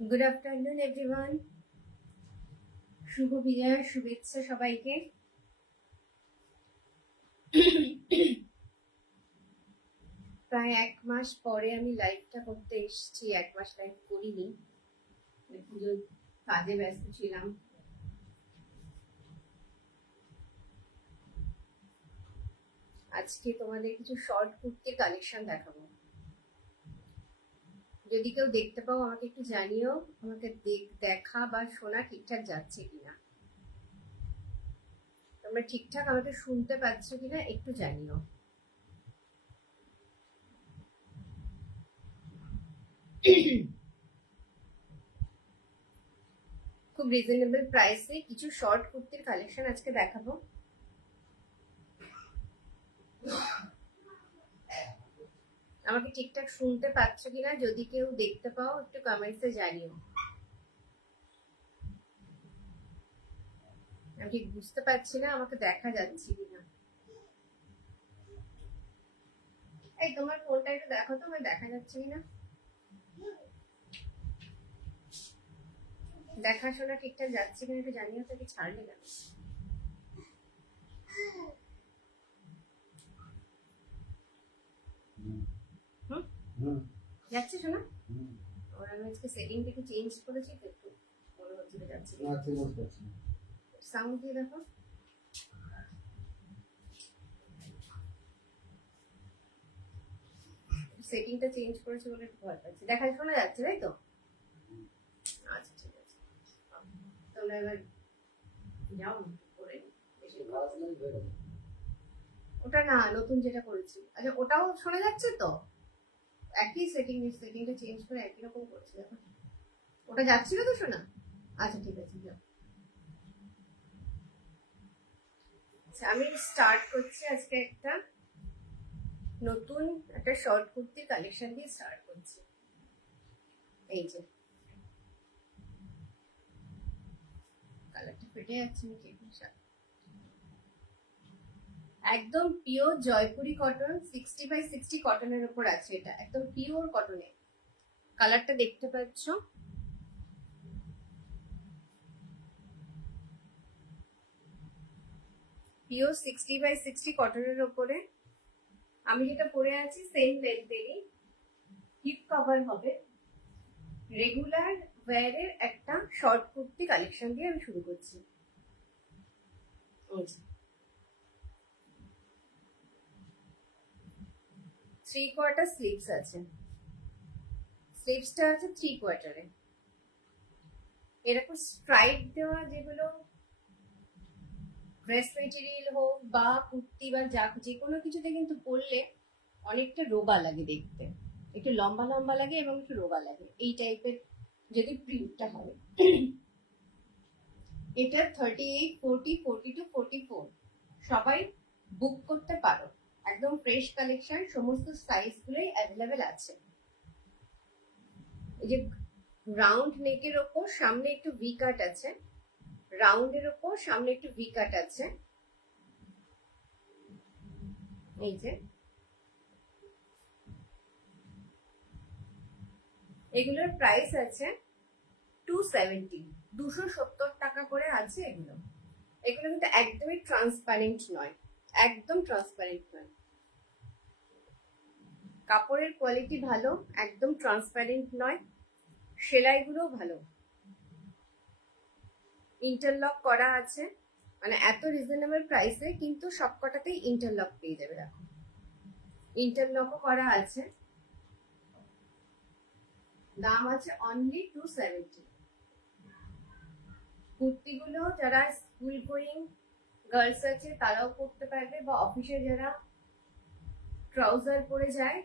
Good afternoon everyone, শুভ বিজয়ার শুভেচ্ছা সবাইকে। প্রায় 1 মাস পরে আমি লাইভটা করতে এসেছি। 1 মাস লাইভ করিনি, পুজোর কাজে ব্যস্ত ছিলাম। আজকে তোমাদের কিছু শর্ট কুর্তির কালেকশন দেখাবো। যদি কেউ দেখতে পাও আমাকে একটু জানিও, আমাকে দেখা বা শোনা ঠিকঠাক যাচ্ছে কিনা, তোমরা ঠিকঠাক আমাকে শুনতে পাচ্ছ কিনা একটু জানিও। খুব রিজনেবল প্রাইসে কিছু শর্ট কুর্তির কালেকশন আজকে দেখাবো। আমাকে ঠিকঠাক শুনতে পাচ্ছ কিনা, যদি কেউ দেখতে পাও একটু কমেন্টসে জানিও। আমি ঠিক বুঝতে পারছি না আমাকে দেখা যাচ্ছে কিনা। এই তোমার ফোনটা একটু দেখো তো আমার দেখা যাচ্ছে কিনা। দেখাশোনা ঠিকঠাক যাচ্ছে কিনা একটু জানিও তো, কি ছাড়লে কেন? যাচ্ছে শোনা? ওর আমি আজকে সেটিংটা একটু চেঞ্জ করেছি তো, একটু মনে হচ্ছে যাচ্ছে। সাউন্ড দিয়ে দেখো। সেটিংটা চেঞ্জ করেছি বলে একটু ভয় পাচ্ছি। দেখা শোনা যাচ্ছে তাই তো? আচ্ছা ঠিক আছে, তোমরা এবার যাও করে। ওটা না, নতুন যেটা করেছি। আচ্ছা ওটাও শোনা যাচ্ছে তো? একই সেটিংটা চেঞ্জ করে একই রকম করছি দেখো। ওটা যাচ্ছিল তো শোনা? আচ্ছা ঠিক আছে, যাও। আচ্ছা আমি স্টার্ট করছি আজকে একটা নতুন একটা শর্ট কুর্তির কালেকশন দিয়ে স্টার্ট করছি। এই যে কালারটা ফেটে যাচ্ছে, একদম পিওর জয়পুরি কটন, 60/60 কটনের উপর আছে। এটা একদম পিওর কটনে। কালারটা দেখতে পাচ্ছ, পিওর 60/60 কটনের উপরে। আমি যেটা পরে আছি সেম লেন্থেরই, হিপ কভার হবে। রেগুলার ওয়্যারের একটা শর্ট কুর্তি কালেকশন দিয়ে আমি শুরু করছি। 3/4 স্লিভস আছে। স্লিভসটা আছে 3/4। এরকম স্ট্রাইপ দেওয়া যেগুলো ড্রেস মেটেরিয়াল হোক বা কুর্তি বা যে কোনো কিছুতে কিন্তু পরলে অনেকটা রোগা লাগে দেখতে, একটু লম্বা লম্বা লাগে এবং একটু রোগা লাগে এই টাইপের যদি প্রিন্টটা হয়। এটা 38, 40, 42, 44 সবাই বুক করতে পারো। একদম ফ্রেশ কালেকশন, সমস্ত সাইজ গুলোই অ্যাভেলেবেল আছে। এই যে রাউন্ড নেকের ওপর সামনে একটু ভি কাট আছে, রাউন্ডের ওপর সামনে একটু ভি কাট আছে। এই যে এগুলোর প্রাইস আছে 270, 270 টাকা করে আছে এগুলো। এগুলো কিন্তু একদমই ট্রান্সপারেন্ট নয়, একদম ট্রান্সপারেন্ট নয়। কাপড়ের কোয়ালিটি ভালো, একদম ট্রান্সপারেন্ট নয়। সেলাইগুলো ভালো, ইন্টারলক করা আছে। মানে এত রিজনেবল প্রাইসে কিন্তু সবকটাতেই ইন্টারলক পেয়ে যাবে। দেখো ইন্টারলকও করা আছে। দাম আছে অনলি 270। কুর্তিগুলো যারা স্কুল গোয়িং গার্লস আছে তারাও পরতে পারবে, বা অফিসে যারা ট্রাউজার পরে যায়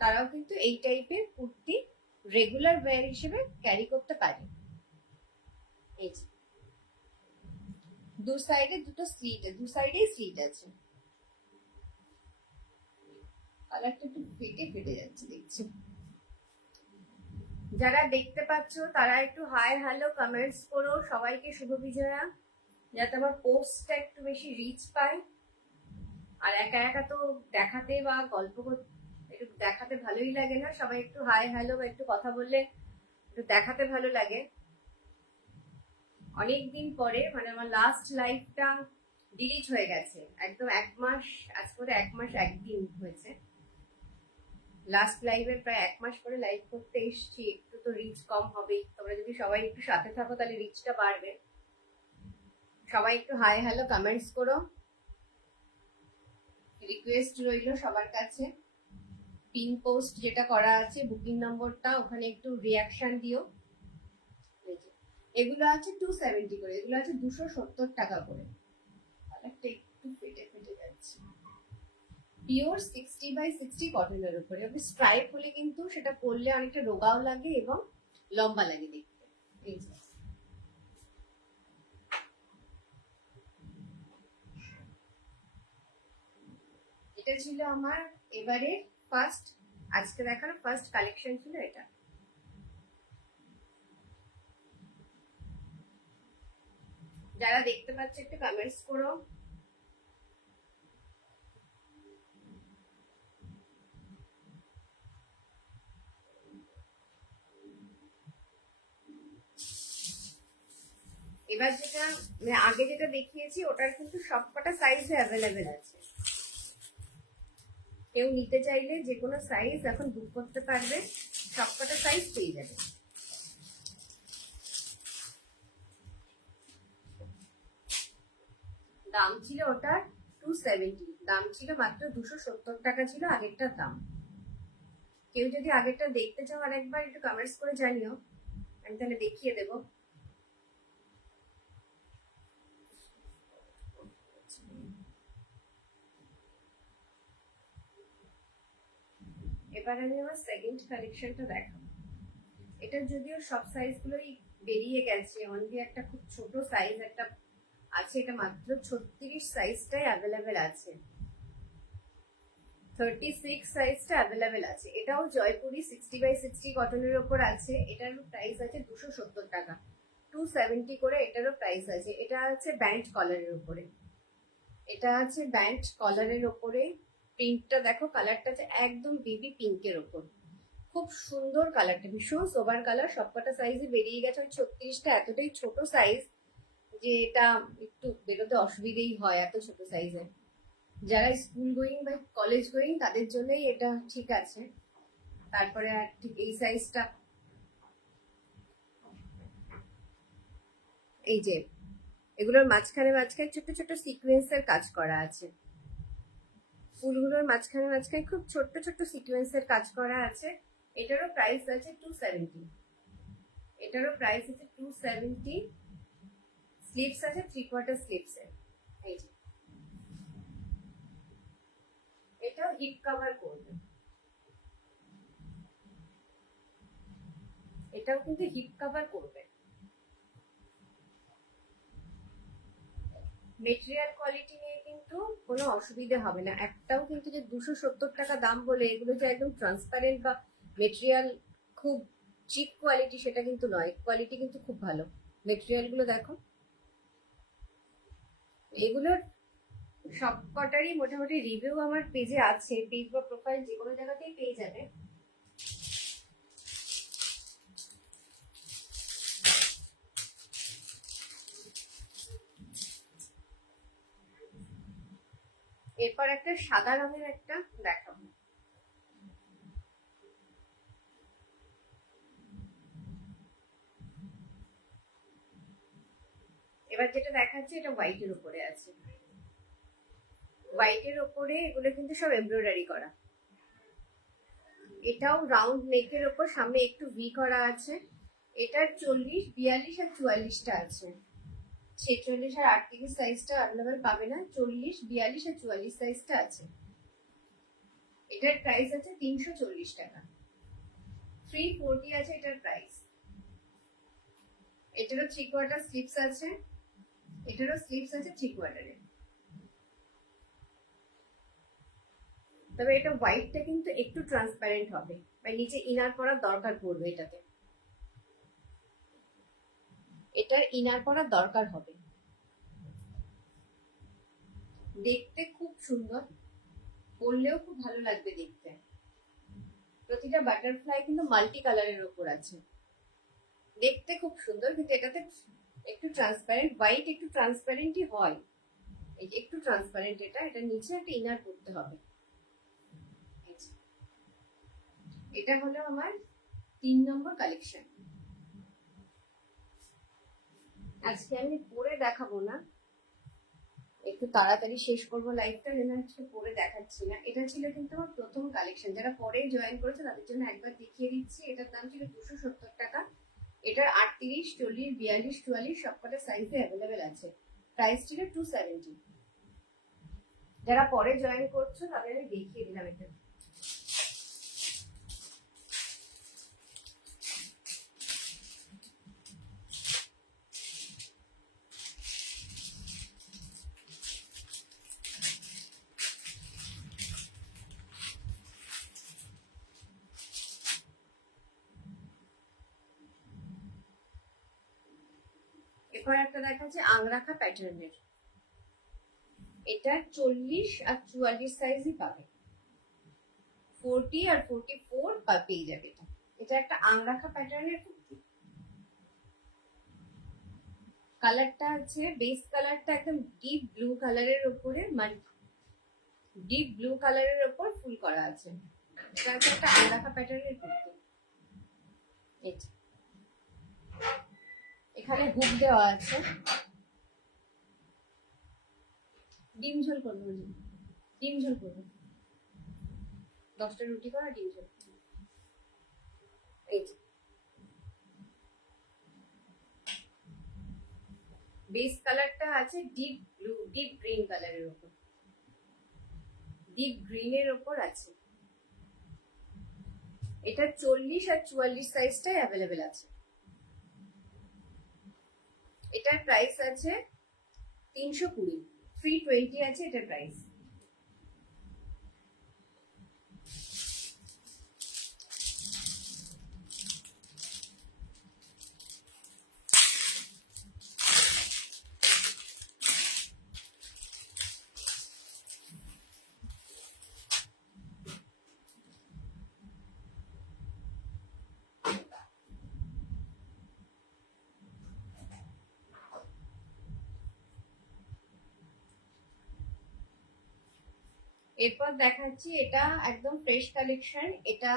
তারাও কিন্তু এই টাইপের কুর্তি রেগুলার ওয়্যার হিসেবে ক্যারি করতে পারি। এই যে দু সাইডে দুটো স্লিট, দু সাইডেই স্লিট আছে। কালারটা একটু ফেটে ফেটে যাচ্ছে দেখছি। যারা দেখতে পাচ্ছ তারা একটু হাই হ্যালো কমেন্টস করো। সবাইকে শুভ বিজয়া, যাতে আমার পোস্টটা একটু বেশি রিচ পায়। আর একা একা তো দেখাতে বা গল্প করতে একটু দেখাতে ভালোই লাগে না, সবাই একটু হাই হ্যালো বা একটু কথা বললে একটু দেখাতে ভালো লাগে। অনেকদিন পরে মানে আমার লাস্ট লাইভটা ডিলিট হয়ে গেছে, একদম 1 মাস, আজ করে 1 মাস 1 দিন হয়েছে। লাস্ট লাইভের প্রায় 1 মাস পরে লাইভ করতে এসছি, একটু তো রিচ কম হবেই। তোমরা যদি সবাই একটু সাথে থাকো তাহলে রিচটা বাড়বে। সবাই একটু হাই হ্যালো কমেন্টস করো, রিকোয়েস্ট রইল সবার কাছে। পিন পোস্ট যেটা করা আছে বুকিং নম্বরটা, ওখানে একটু রিয়াকশন দিও। এগুলো আছে 270 করে, এগুলো আছে 270 টাকা করে। কালারটা একটু ফেটে ফেটে যাচ্ছে। পিওর 60x60 কটনের উপরে। আপনি স্ট্রাইপ হলে কিন্তু সেটা পরলে অনেকটা রোগাও লাগে এবং লম্বা লাগে দেখতে। এই যে এটা ছিল আমার এবারে ফার্স্ট, আজকে দেখানো ফার্স্ট কালেকশন ছিল এটা। যারা দেখতে পাচ্ছে একটু কমেন্টস করো। এবার যেটা মানে আগে যেটা দেখিয়েছি ওটার কিন্তু সবকটা সাইজে অ্যাভেলেবেল আছে। কেউ নিতে চাইলে যে কোনো সাইজ এখন বুক করতে পারবে, সবকটা সাইজ পেয়ে যাবে। দাম ছিল ওটার 270, দাম ছিল মাত্র 270 টাকা ছিল আগেরটার দাম। কেউ যদি আগেরটা দেখতে চাও আরেকবার একটু কমেন্টস করে জানিও, আমি তাহলে দেখিয়ে দেবো। এবার আমি আমার সেকেন্ড কালেকশনটা দেখাবো। এটা যদিও সব সাইজগুলোই বেরিয়ে গেছে, অনলি একটা খুব ছোট সাইজ একটা আছে, এটা মাত্র 36 সাইজটাই অ্যাভেলেবেল আছে, 36 সাইজটা অ্যাভেলেবেল আছে। এটাও জয়পুরি 60x60 কটনের ওপর আছে। এটারও প্রাইস আছে 270 টাকা, 270 করে এটারও প্রাইস আছে। এটা আছে ব্যান্ড কলারের উপরে, এটা আছে ব্যান্ড কলারের ওপরে। প্রিন্টটা দেখো, কালারটা আছে একদম বেবি পিঙ্কের ওপর, খুব সুন্দর কালারটা, ভীষণ সোবার কালার। সবকটা সাইজে বেরিয়ে গেছে। ওই 36টা এতটাই ছোট সাইজ যে এটা একটু বেরোতে অসুবিধেই হয় এত ছোট সাইজে। যারা স্কুল গোয়িং বা কলেজ গোয়িং তাদের জন্যই এটা ঠিক আছে। তারপরে আর ঠিক এই সাইজটা, এই যে এগুলোর মাঝখানে মাঝখানে ছোট ছোট সিকোয়েন্সের কাজ করা আছে, ফুলগুলোর মাঝখানে মাঝখানে খুব ছোট্ট ছোট্ট সিকোয়েন্সের কাজ করা আছে। এটারও প্রাইস আছে 270, এটারও প্রাইস আছে 270। স্লিভস আছে 3/4 স্লিভসের। এই যে এটাও হিপ কভার করবে, এটাও কিন্তু হিপ কভার করবে। মেটেরিয়াল কোয়ালিটি নিয়ে কিন্তু কোনো অসুবিধা হবে না একটাও, কিন্তু যে 270 টাকা দাম বলে এগুলো যে একদম ট্রান্সপারেন্ট বা মেটেরিয়াল খুব চিপ কোয়ালিটি সেটা কিন্তু নয়, কোয়ালিটি কিন্তু খুব ভালো। মেটেরিয়ালগুলো দেখো, এগুলোর সবকটারই মোটামুটি রিভিউ আমার পেজে আছে, পেজ বা প্রোফাইল যে কোনো জায়গাতেই পেয়ে যাবে। এরপর একটা সাদা রঙের একটা দেখাবো। এবার যেটা দেখাচ্ছে এটা হোয়াইটের উপরে আছে, হোয়াইটের ওপরে এগুলো কিন্তু সব এমব্রয়ডারি করা। এটাও রাউন্ড নেকের ওপর, সামনে একটু ভি করা আছে। এটার 40, 42 আর 44টা আছে। 46 আর 38 সাইজটা অ্যাভেলেবেল পাবে না, 40, 42 আর 44 সাইজটা আছে। এটার প্রাইস আছে 340 টাকা। 340 আছে এটার প্রাইস। এটারও 3/4 স্লিপস আছে, এটারও স্লিপস আছে 3/4 তবে এটা হোয়াইটটা কিন্তু একটু ট্রান্সপারেন্ট হবে, বা নিচে ইনার করার দরকার পড়বে এটাতে, এটার ইনার করার দরকার হবে। দেখতে খুব সুন্দর, পরলেও খুব ভালো লাগবে দেখতে। প্রতিটা বাটারফ্লাই কিন্তু মাল্টি কালারের ওপর আছে, দেখতে খুব সুন্দর, কিন্তু এটাতে একটু ট্রান্সপারেন্ট, হোয়াইট একটু ট্রান্সপারেন্টই হয়, এই একটু ট্রান্সপারেন্ট। এটা নিচে একটা ইনার করতে হবে। এটা হলো আমার 3 নম্বর কালেকশন। আজকে আমি পরে দেখাবো না, একটু তাড়াতাড়ি শেষ করবো লাইভটা, যেন আজকে পরে দেখাচ্ছি না। এটা ছিল কিন্তু আমার প্রথম কালেকশন, যারা পরে জয়েন করেছে তাদের জন্য একবার দেখিয়ে দিচ্ছি। এটার দাম ছিল 270 টাকা। এটার 38, 40, 42, 44 সবকটা সাইজে অ্যাভেলেবেল আছে। প্রাইস ছিল 270। যারা পরে জয়েন করছো তাদের আমি দেখিয়ে দিলাম এটা। এরপর একটা দেখাচ্ছে আংরাখা প্যাটার্নের। এটা 40 আর 44 সাইজই পাবে, 40 আর 44 পেয়ে যাবে। এটা একটা আংরাখা প্যাটার্নের কুর্তি। কালারটা আছে, বেস কালারটা একদম ডিপ ব্লু কালারের উপরে, মানে ডিপ ব্লু কালারের উপর ফুল করা আছে। এটা হচ্ছে একটা আংরাখা প্যাটার্নের কুর্তি। এখানে হুক দেওয়া আছে। ডিম ঝোল করবো, ডিম ঝোল করবো, 10টা রুটি করা ডিম ঝোল। এই বেস কালারটা আছে ডিপ ব্লু, ডিপ গ্রিন কালারের উপর, ডিপ গ্রিনের উপর আছে। এটা 40 আর 44 সাইজটাই অ্যাভেলেবেল আছে। এটার প্রাইস আছে 320, 320 আছে এটার প্রাইস। এরপর দেখাচ্ছি, এটা একদম ফ্রেশ কালেকশন। এটা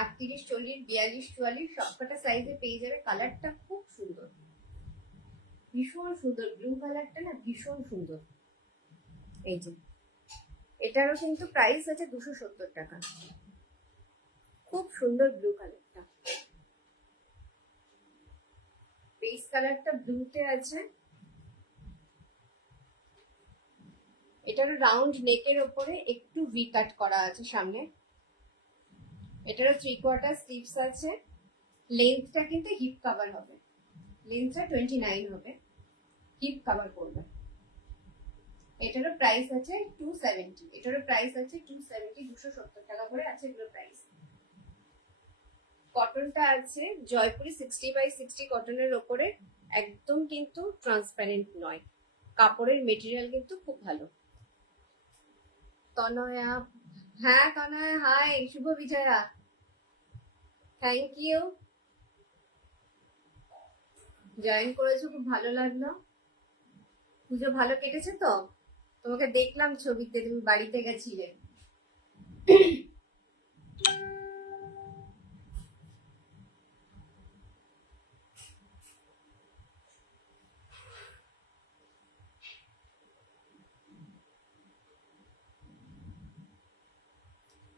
38, 40, 42, 44 সবকটা সাইজে পেয়ে যাবে। কালারটা খুব সুন্দর, ভীষণ সুন্দর, ব্লু কালারটা না ভীষণ সুন্দর। এই যে এটারও কিন্তু প্রাইস আছে 270 টাকা। খুব সুন্দর ব্লু কালারটা, বেস কালারটা ব্লুতে আছে। এটারও রাউন্ড নেকের ওপরে একটু ভি কাট করা আছে সামনে। এটারও 3/4 স্লিভস আছে। লেন্থটা কিন্তু হিপ কভার হবে, লেন্থটা 29 হবে, হিপ কভার করবে। এটারও প্রাইস আছে 270। এটারও প্রাইস আছে 270, 270 টাকা করে আছে এগুলোর প্রাইস। কটনটা আছে জয়পুরি 60/60 কটনের ওপরে, একদম কিন্তু ট্রান্সপারেন্ট নয়, কাপড়ের মেটেরিয়াল কিন্তু খুব ভালো। তনয়া, হ্যাঁ তনয়া, হাই, শুভ বিজয়া, থ্যাংক ইউ, জয়েন করেছো, খুব ভালো লাগলো। পুজো ভালো কেটেছে তো? তোমাকে দেখলাম ছবিতে, তুমি বাড়িতে গেছিলে।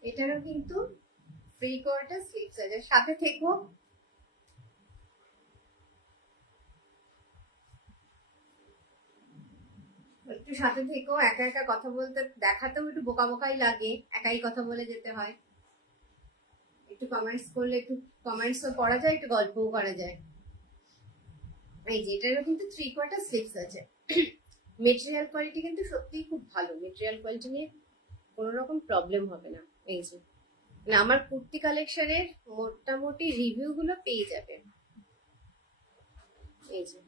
এটারও কিন্তু 3/4 স্লিভস আছে, সাথে থেকো। একটু সাথে থেকো, একা একা কথা বলতে দেখাতেও একটু বোকা বোকাই লাগে, একাই কথা বলে যেতে হয়। একটু কমেন্টস করলে একটু কমেন্টসও পড়া যায়, একটু গল্পও করা যায়। এই যে এটারও কিন্তু 3/4 স্লিভস আছে। মেটেরিয়াল কোয়ালিটি কিন্তু সত্যিই খুব ভালো, মেটেরিয়াল কোয়ালিটি নিয়ে কোনো রকম প্রবলেম হবে না। এই যে মানে আমার কুর্তি কালেকশনের মোটামুটি রিভিউ গুলো পেয়ে যাবে। এই যে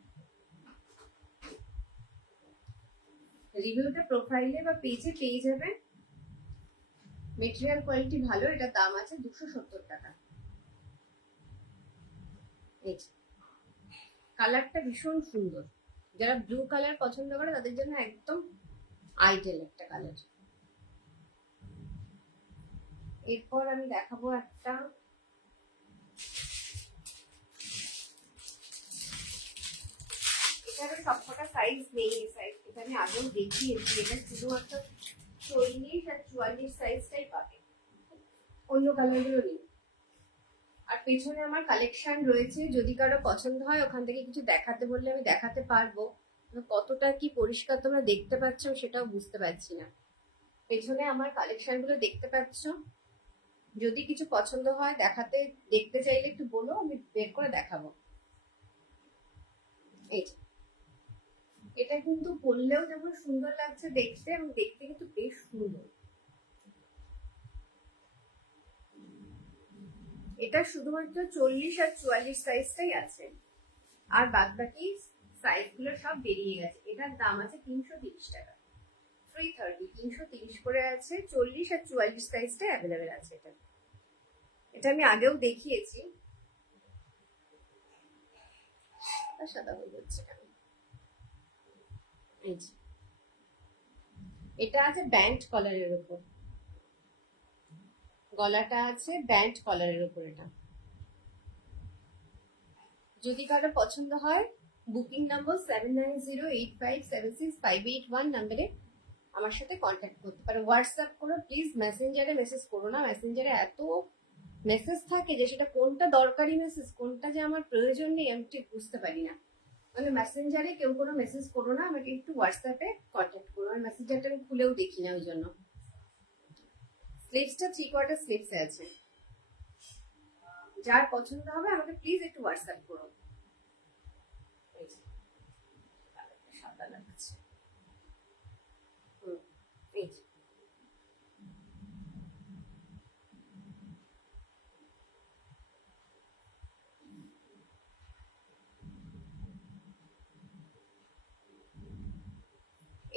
রিভিউটা প্রোফাইলে বা পেজে পেয়ে যাবে। মেটেরিয়াল কোয়ালিটি ভালো, এটা দাম আছে 270 টাকা। এই যে কালারটা ভীষণ সুন্দর, যারা ব্লু কালার পছন্দ করে তাদের জন্য একদম আইডেল একটা কালার। এরপর আমি দেখাবো একটা এটারও সবকটা সাইজ নেই, এই সাইজ এটা আমি আগেও দেখিয়েছি। এটা শুধুমাত্র 40 আর 44 সাইজটাই পাবে, অন্য কালারগুলো নেই। আর পেছনে আমার কালেকশন রয়েছে, যদি কারো পছন্দ হয় ওখান থেকে কিছু দেখাতে বললে আমি দেখাতে পারবো। কতটা কি পরিষ্কার তোমরা দেখতে পাচ্ছ সেটাও বুঝতে পারছি না। পেছনে আমার কালেকশন গুলো দেখতে পাচ্ছ, যদি কিছু পছন্দ হয় দেখাতে দেখতে চাইলে একটু বলো, আমি বের করে দেখাবো। এই এটা কিন্তু পরলেও যেমন সুন্দর লাগছে দেখতে, এবং দেখতে কিন্তু বেশ সুন্দর। এটা শুধুমাত্র 40 আর 44 সাইজটাই আছে, আর বাদ বাকি সাইজ গুলো সব বেরিয়ে গেছে। এটার দাম আছে 330 টাকা, 330, 330 করে আছে। 40 আর 44 সাইজটা অ্যাভেলেবেল আছে। এটা এটা আমি আগেও দেখিয়েছি। সাদা হয়ে যাচ্ছে কেন? এটা আছে ব্যান্ড কলারের উপর, গলাটা আছে ব্যান্ড কলারের উপর। এটা যদি কারো পছন্দ হয় বুকিং নাম্বার 7908576581 নাম্বারে আমার সাথে কন্ট্যাক্ট করতে পারো। হোয়াটসঅ্যাপ করো প্লিজ, মেসেঞ্জারে মেসেজ করো না। মেসেঞ্জারে এত মেসেজ থাকে যে সেটা কোনটা দরকারি মেসেজ, কোনটা যে আমার প্রয়োজন নেই আমি ঠিক বুঝতে পারি না। মানে মেসেঞ্জারে কেউ কোনো মেসেজ করো না, আমাকে একটু হোয়াটসঅ্যাপে কন্ট্যাক্ট করো। আর মেসেঞ্জারটা আমি খুলেও দেখি না ওই জন্য। স্লিভসটা 3/4 স্লিভসে আছে, যার পছন্দ হবে আমাকে প্লিজ একটু হোয়াটসঅ্যাপ করো। সাদা লাগছে।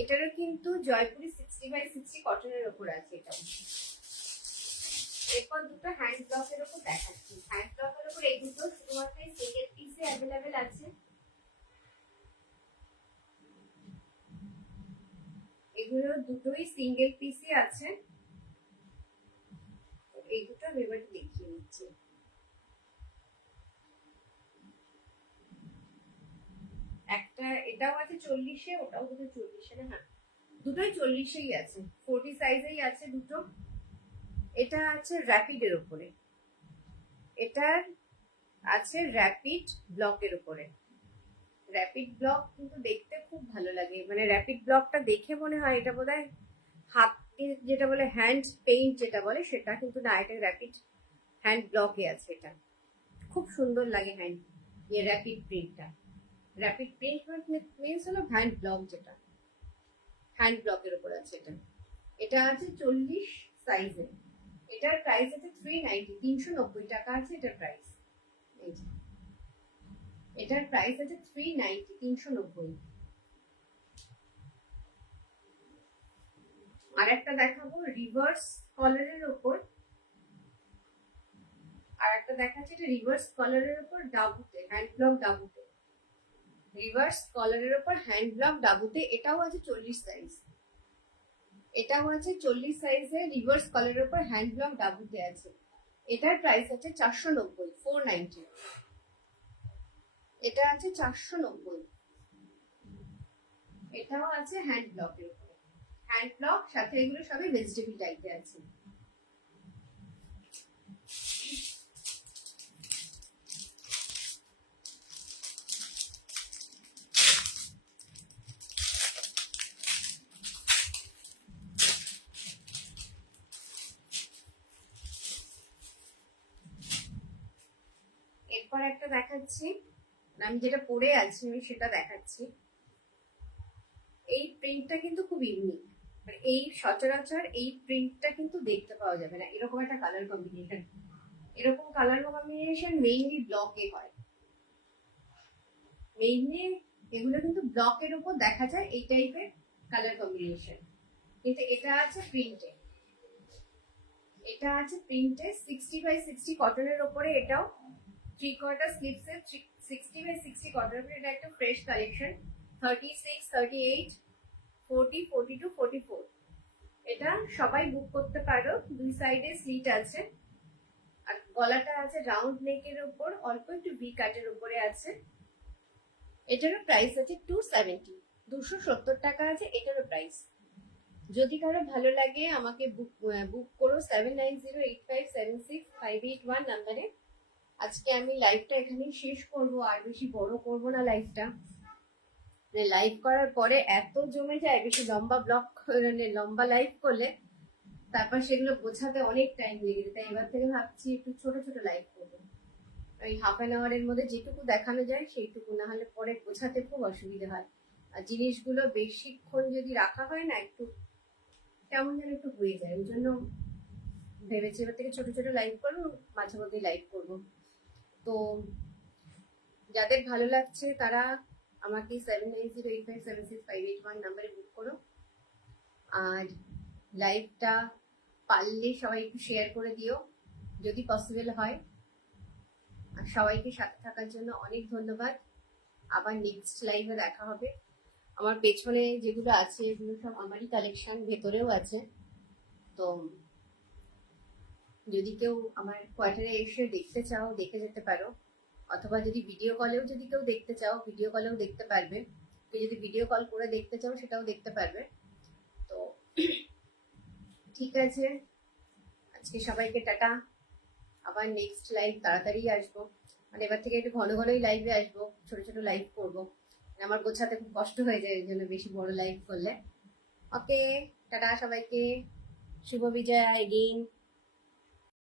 এটারও কিন্তু জয়পুরি 60/60 কটনের ওপর আছে। এটা এরপর দুটো হ্যান্ড ব্লকের ওপর দেখাচ্ছি। হ্যান্ড ব্লকের ওপর এই দুটো শুধুমাত্র সিঙ্গেল পিসে অ্যাভেলেবেল আছে। এগুলো দুটোই সিঙ্গেল পিসই আছে। এই দুটো আমি এবার দেখিয়ে নিচ্ছি। একটা এটাও আছে 40-এ, ওটাও দুটো 40-এ। হ্যাঁ দুটোই 40-এই আছে, 40 সাইজেই আছে দুটো। এটা আছে র্যাপিডের উপরে, এটার আছে র্যাপিড ব্লকের উপরে। র্যাপিড ব্লক কিন্তু দেখতে খুব ভালো লাগে, মানে র্যাপিড ব্লকটা দেখে মনে হয় এটা বোধহয় হাত যেটা বলে হ্যান্ড পেইন্ট যেটা বলে সেটা, কিন্তু না, এটা র্যাপিড হ্যান্ড ব্লকে আছে। এটা খুব সুন্দর লাগে হ্যান্ড র্যাপিড প্রিন্টটা। র্যাপিড প্রিন্ট মিনস হলো হ্যান্ড ব্লক, যেটা হ্যান্ড ব্লকের উপর আছে। এটা এটা আছে 40 সাইজে। এটার প্রাইস আছে 390, 390 টাকা আছে এটার প্রাইস। এই যে এটার প্রাইস আছে 390, 390। আর একটা দেখাবো রিভার্স কলারের উপর, আর একটা দেখাচ্ছে এটা রিভার্স কলারের উপর ডাবুতে, হ্যান্ড ব্লক ডাবুতে। রিভার্স কলারের উপর হ্যান্ড ব্লক ডাবুতে, এটাও আছে 40 সাইজ। এটাও আছে 40 সাইজে রিভার্স কলারের উপর হ্যান্ড ব্লক ডাবুতে আছে। এটার প্রাইস আছে 490, 490। এটা আছে 490। এটাও আছে হ্যান্ড ব্লকের উপরে, হ্যান্ড ব্লক সাথে এগুলো সবই ভেজিটেবল টাইপে আছে। দেখাচ্ছি, আমি যেটা পরে আছি আমি সেটা দেখাচ্ছি। এই প্রিন্টটা কিন্তু খুব ইউনিক, এই সচরাচর এই প্রিন্টটা কিন্তু দেখতে পাওয়া যাবে না, এরকম একটা কালার কম্বিনেশন। এরকম কালার কম্বিনেশন মেইনলি ব্লকে হয়, মেইনলি এগুলো কিন্তু ব্লকের উপর দেখা যায় এই টাইপের কালার কম্বিনেশন। কিন্তু এটা আছে প্রিন্টে, এটা আছে প্রিন্টে 60x60 কটনের উপরে, এটাও 3/4 স্লিভসের 60x60 কটনের উপরে। এটা একটা ফ্রেশ কালেকশন, 36, 38, 40, 42, 44। এটা সবাই বুক করতে পারো। দুই সাইডে স্লিট আছে, আর গলাটা আছে রাউন্ড নেকের উপর, অল্প একটু ভি কাটের উপরে আছে। এটারও প্রাইস আছে 270, 270 টাকা আছে এটারও প্রাইস। যদি কারো ভালো লাগে আমাকে বুক করো 7908576581 নাম্বারে। আজকে আমি লাইভটা এখানেই শেষ করব, আর বেশি বড় করব না লাইভটা। লাইভ করার পরে এত জমে যায়, বেশি লম্বা ব্লগ লম্বা লাইভ করলে তারপর সেগুলো বোঝাতে অনেক টাইম লেগে যায়। তাই এবার থেকে ভাবছি একটু ছোট ছোট লাইভ করবো, ওই ½ মধ্যে যেটুকু দেখানো যায় সেইটুকু, না হলে পরে বোঝাতে খুব অসুবিধা হয়। আর জিনিসগুলো বেশিক্ষণ যদি রাখা হয় না, একটু কেমন যেন একটু হয়ে যায়। ওই জন্য ভেবেছি এবার থেকে ছোট ছোট লাইভ করবো, মাঝে মধ্যে লাইভ করবো। তো যাদের ভালো লাগছে তারা আমাকে 7908576581 নাম্বারে বুক করো। আর লাইভটা পারলে সবাই একটু শেয়ার করে দিও যদি পসিবল হয়। আর সবাইকে সাথে থাকার জন্য অনেক ধন্যবাদ। আবার নেক্সট লাইভে দেখা হবে। আমার পেছনে যেগুলো আছে এগুলো সব আমারই কালেকশন, ভেতরেও আছে। তো যদি কেউ আমার কোয়ার্টারে এসে দেখতে চাও দেখে যেতে পারো, অথবা যদি ভিডিও কলেও যদি কেউ দেখতে চাও ভিডিও কলেও দেখতে পারবে। কেউ যদি ভিডিও কল করে দেখতে চাও সেটাও দেখতে পারবে। তো ঠিক আছে, আজকে সবাইকে টাটা। আবার নেক্সট লাইভ তাড়াতাড়ি আসবো, মানে এবার থেকে একটু ঘন ঘনই লাইভে আসবো, ছোট ছোট লাইভ করবো। আমার গোছাতে খুব কষ্ট হয়ে যায় এই জন্য বেশি বড় লাইভ করলে। ওকে, টাটা সবাইকে, শুভ বিজয়া এগেইন।